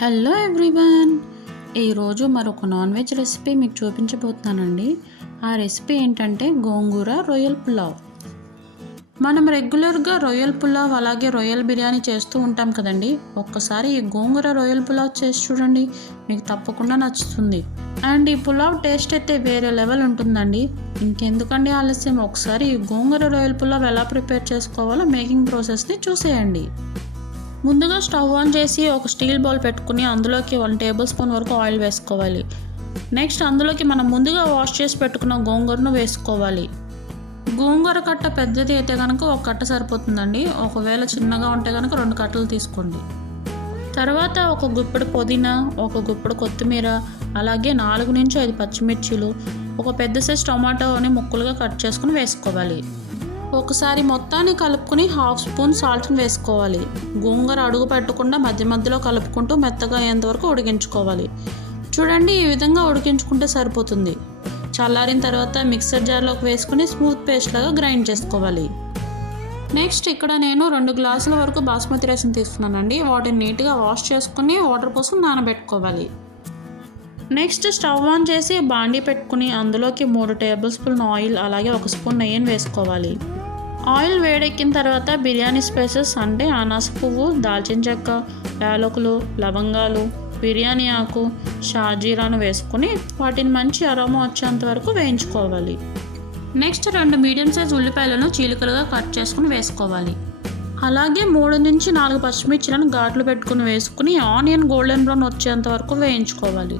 Hello everyone, ఈరోజు మరొక non veg recipe మీకు చూపించబోతున్నానండి. ఆ రెసిపీ ఏంటంటే గోంగూర రొయ్యల పులావ్. మనం రెగ్యులర్గా రొయ్యల పులావ్ అలాగే రొయ్యల బిర్యానీ చేస్తూ ఉంటాం కదండి. ఒక్కసారి ఈ గోంగూర రొయ్యల పులావ్ చేసి చూడండి, మీకు తప్పకుండా నచ్చుతుంది. అండ్ ఈ పులావ్ టేస్ట్ అయితే వేరే లెవెల్ ఉంటుందండి. ఇంకెందుకండి ఆలస్యం, ఒకసారి ఈ గోంగూర రొయ్యల పులావ్ ఎలా ప్రిపేర్ చేసుకోవాలో మేకింగ్ ప్రాసెస్ని చూసేయండి. ముందుగా స్టవ్ ఆన్ చేసి ఒక స్టీల్ బౌల్ పెట్టుకుని అందులోకి 1 టేబుల్ స్పూన్ వరకు ఆయిల్ వేసుకోవాలి. నెక్స్ట్ అందులోకి మనం ముందుగా వాష్ చేసి పెట్టుకున్న గోంగూరను వేసుకోవాలి. గోంగూర కట్ట పెద్దది అయితే కనుక ఒక కట్ట సరిపోతుందండి. ఒకవేళ చిన్నగా ఉంటే కనుక 2 కట్టలు తీసుకోండి. తర్వాత ఒక గుప్పెడు పుదీనా, ఒక గుప్పెడు కొత్తిమీర, అలాగే 4 నుంచి 5 పచ్చిమిర్చీలు, ఒక పెద్ద సైజ్ టొమాటోని ముక్కలుగా కట్ చేసుకుని వేసుకోవాలి. ఒకసారి మొత్తాన్ని కలుపుకుని 1/2 స్పూన్ సాల్ట్ని వేసుకోవాలి. గోంగూర అడుగు పెట్టకుండా మధ్య మధ్యలో కలుపుకుంటూ మెత్తగా అయ్యేంతవరకు ఉడికించుకోవాలి. చూడండి, ఈ విధంగా ఉడికించుకుంటే సరిపోతుంది. చల్లారిన తర్వాత మిక్సర్ జార్లోకి వేసుకుని స్మూత్ పేస్ట్ లాగా గ్రైండ్ చేసుకోవాలి. నెక్స్ట్ ఇక్కడ నేను 2 గ్లాసుల వరకు బాస్మతి రైస్ని తీసుకున్నానండి. వాటిని నీట్గా వాష్ చేసుకుని వాటర్ పోసుకుని నానబెట్టుకోవాలి. నెక్స్ట్ స్టవ్ ఆన్ చేసి బాండీ పెట్టుకుని అందులోకి 3 టేబుల్ స్పూన్ ఆయిల్ అలాగే 1 స్పూన్ నెయ్యిని వేసుకోవాలి. ఆయిల్ వేడెక్కిన తర్వాత బిర్యానీ స్పైసెస్ అంటే అనాస పువ్వు, దాల్చిన చెక్క, యాలకులు, లవంగాలు, బిర్యానీ ఆకు, షాజీరాను వేసుకుని వాటిని మంచి అరోమా వచ్చేంత వరకు వేయించుకోవాలి. నెక్స్ట్ 2 మీడియం సైజ్ ఉల్లిపాయలను చీలికలుగా కట్ చేసుకుని వేసుకోవాలి. అలాగే 3 నుంచి 4 పచ్చిమిర్చిలను ఘాట్లు పెట్టుకుని వేసుకుని ఆనియన్ గోల్డెన్ బ్రౌన్ వచ్చేంత వరకు వేయించుకోవాలి.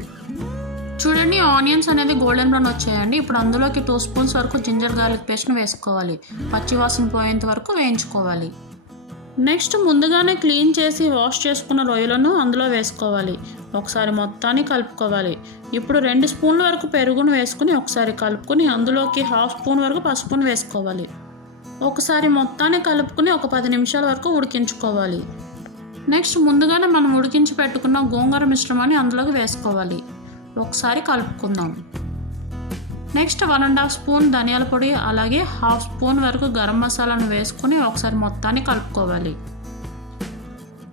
చూడండి, ఆనియన్స్ అనేది గోల్డెన్ బ్రౌన్ వచ్చాయండి. ఇప్పుడు అందులోకి 2 స్పూన్స్ వరకు జింజర్ గార్లిక్ పేస్ట్ని వేసుకోవాలి. పచ్చివాసన పోయేంత వరకు వేయించుకోవాలి. నెక్స్ట్ ముందుగానే క్లీన్ చేసి వాష్ చేసుకున్న రొయ్యలను అందులో వేసుకోవాలి. ఒకసారి మొత్తాన్ని కలుపుకోవాలి. ఇప్పుడు 2 స్పూన్ల వరకు పెరుగును వేసుకుని ఒకసారి కలుపుకొని అందులోకి 1/2 స్పూన్ వరకు పసుపును వేసుకోవాలి. ఒకసారి మొత్తాన్ని కలుపుకొని ఒక 10 నిమిషాల వరకు ఉడికించుకోవాలి. నెక్స్ట్ ముందుగానే మనం ఉడికించి పెట్టుకున్న గోంగూర మిశ్రమాన్ని అందులోకి వేసుకోవాలి. ఒకసారి కలుపుకుందాం. నెక్స్ట్ 1.5 స్పూన్ ధనియాల పొడి అలాగే 1/2 స్పూన్ వరకు గరం మసాలాను వేసుకుని ఒకసారి మొత్తాన్ని కలుపుకోవాలి.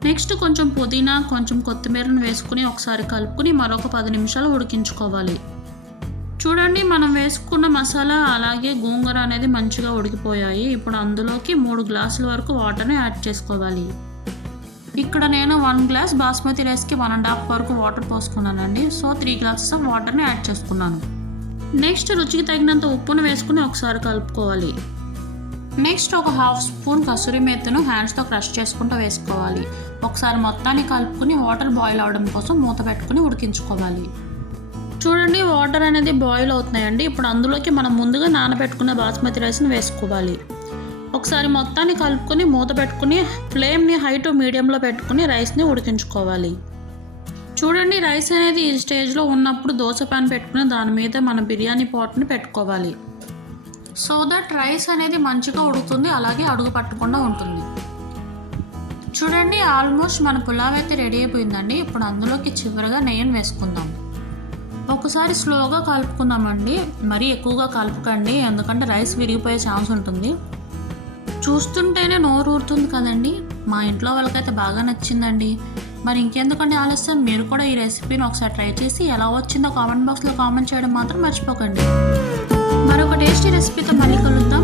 నెక్స్ట్ కొంచెం పుదీనా, కొంచెం కొత్తిమీరను వేసుకుని ఒకసారి కలుపుకుని మరొక 10 నిమిషాలు ఉడికించుకోవాలి. చూడండి, మనం వేసుకున్న మసాలా అలాగే గోంగూర అనేది మంచిగా ఉడికిపోయాయి. ఇప్పుడు అందులోకి 3 గ్లాసుల వరకు వాటర్ని యాడ్ చేసుకోవాలి. ఇక్కడ నేను 1 గ్లాస్ బాస్మతి రైస్కి 1.5 వరకు వాటర్ పోసుకున్నానండి. సో 3 గ్లాసెస్ ఆఫ్ వాటర్ని యాడ్ చేసుకున్నాను. నెక్స్ట్ రుచికి తగినంత ఉప్పును వేసుకుని ఒకసారి కలుపుకోవాలి. నెక్స్ట్ ఒక 1/2 స్పూన్ కసూరి మేతిను హ్యాండ్స్తో క్రష్ చేసుకుంటూ వేసుకోవాలి. ఒకసారి మొత్తాన్ని కలుపుకుని వాటర్ బాయిల్ అవడం కోసం మూత పెట్టుకుని ఉడికించుకోవాలి. చూడండి, వాటర్ అనేది బాయిల్ అవుతున్నాయండి. ఇప్పుడు అందులోకి మనం ముందుగా నానబెట్టుకున్న బాస్మతి రైస్ని వేసుకోవాలి. ఒకసారి మొత్తాన్ని కలుపుకొని మూత పెట్టుకుని ఫ్లేమ్ని హై టు మీడియంలో పెట్టుకుని రైస్ని ఉడికించుకోవాలి. చూడండి, రైస్ అనేది ఈ స్టేజ్లో ఉన్నప్పుడు దోశ ప్యాన్ పెట్టుకుని దాని మీద మన బిర్యానీ పాట్ని పెట్టుకోవాలి. సో దట్ రైస్ అనేది మంచిగా ఉడుకుతుంది, అలాగే అడుగు పట్టకుండా ఉంటుంది. చూడండి, ఆల్మోస్ట్ మన పులావ్ అయితే రెడీ అయిపోయిందండి. ఇప్పుడు అందులోకి చివరిగా నెయ్యిని వేసుకుందాం. ఒకసారి స్లోగా కలుపుకుందామండి, మరీ ఎక్కువగా కలుపుకండి, ఎందుకంటే రైస్ విరిగిపోయే ఛాన్స్ ఉంటుంది. చూస్తుంటేనే నోరు ఊరుతుంది కదండి. మా ఇంట్లో వాళ్ళకైతే బాగా నచ్చిందండి. మరి ఇంకెందుకంటే ఆలస్యం, మీరు కూడా ఈ రెసిపీని ఒకసారి ట్రై చేసి ఎలా వచ్చిందో కామెంట్ బాక్స్లో కామెంట్ చేయడం మాత్రం మర్చిపోకండి. మరొక టేస్టీ రెసిపీతో మళ్ళీ కలుద్దాం.